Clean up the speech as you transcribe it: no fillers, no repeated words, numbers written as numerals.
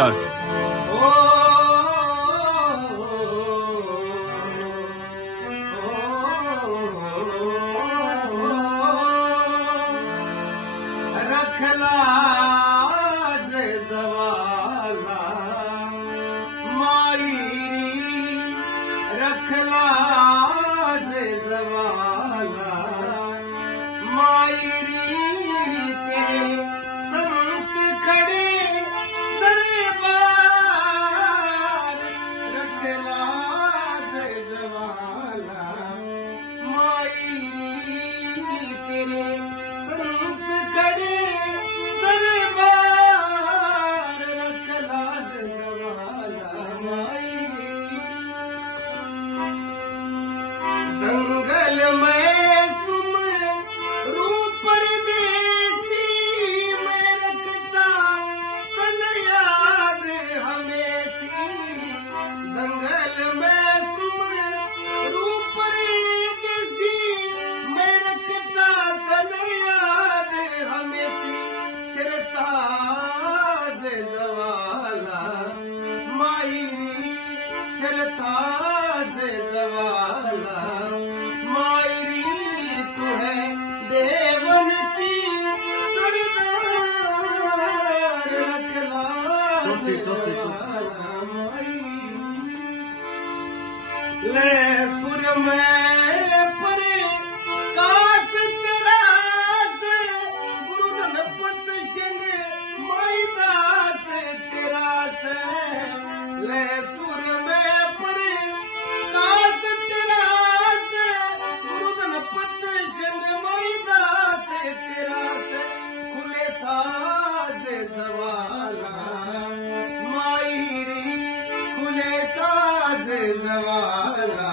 Start. रखला जे जवाला माईरी, रखला जे जवाला माईरी, तेरे संत खड़े दरबार, रखला जे जवाला माईरी, तेरे संत खड़े दरबार, रखला जे जवाला माईरी। दंगल में सुम रूप परदेसी में रखता तन याद हमेसी, दंगल में सुम रूप परदेसी में रखता तन याद हमेसी, शरताज जवाला माईरी, शरताज जवाला माईरी, तू है देवन की सरदार, रखला जवाला माईरी। ले सुर में परे काश तेरा से, गुरु गणपत सिंह माईदास तेरा से, ले सुर में परे काश तेरा से, गुरु गणपत सिंह माईदास तेरा से, खुले साज जवाला माईरी, खुले साज जवाला